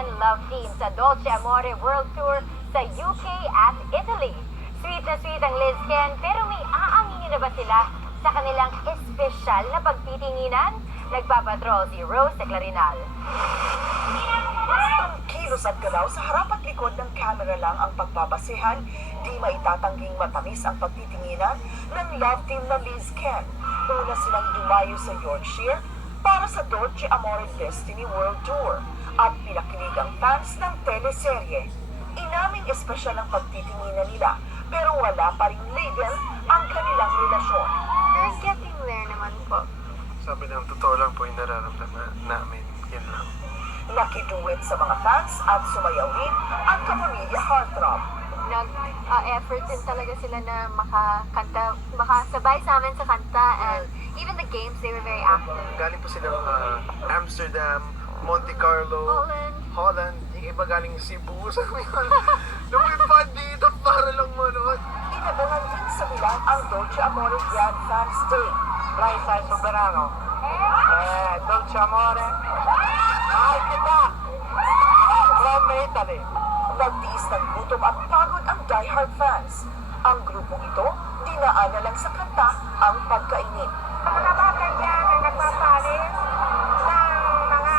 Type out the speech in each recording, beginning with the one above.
Ken love team sa Dolce Amore World Tour sa UK at Italy. Sweet na sweet ang Liz Ken, pero may aanginin na ba sila sa kanilang espesyal na pagtitinginan? Nagpapatrol si Rose Eclarinal. Ang kilos at galaw sa harap at likod ng camera lang ang pagbabasehan, di maitatangking matamis ang pagtitinginan ng love team na Liz Ken. Una silang dumayo sa Yorkshire para sa Dolce Amore Destiny World Tour at pinakilig ang fans ng teleserye. Inaming espesyal ang pagtitinginan nila pero wala pa ring label ang kanilang relasyon. We're getting there naman po. Sabi ng totoo lang po yung nararamdaman namin. Yan lang. Nakiduwit sa mga fans at sumayaw rin ang kapamilya heartthrob. Nag-effort din talaga sila na makakanta, makasabay sa amin sa kanta, and even the games, they were very active. Galing po silang Amsterdam, Monte Carlo, Holland. Yung iba galing Cebu. Sabi ko, lumipad dito para lang manood. Inabangan din sa Milan ang Dolce Amore Grand Fans Day. Raisa Soberano. Dolce Amore. Ay, kita! From Italy. Nagtiis ng gutom at pagod ang diehard fans. Ang grupong ito, dinaan na lang sa kanta ang pagkainit. Mga bata yan ang nagpapalit ng mga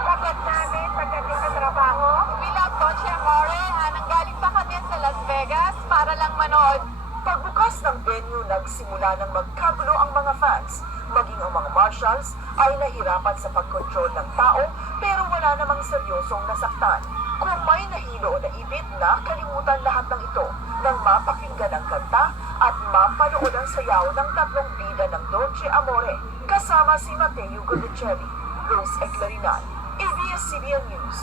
sagot namin pagdating sa trabaho. We love Dolce Amore, nanggaling pa kami sa Las Vegas para lang manood. Pagbukas ng venue, nagsimula ng magkagulo ang mga fans. Maging ang mga marshals ay nahirapan sa pagkontrol ng tao pero wala namang seryosong nasaktan. Kung may nahilo o naipit, nakalimutan lahat ng ito nang mapakinggan ang kanta at mapanood ang sayaw ng tatlong bida ng Dolce Amore kasama si Mateo Gonicelli, Rose Eclarinal, ABS-CBN News.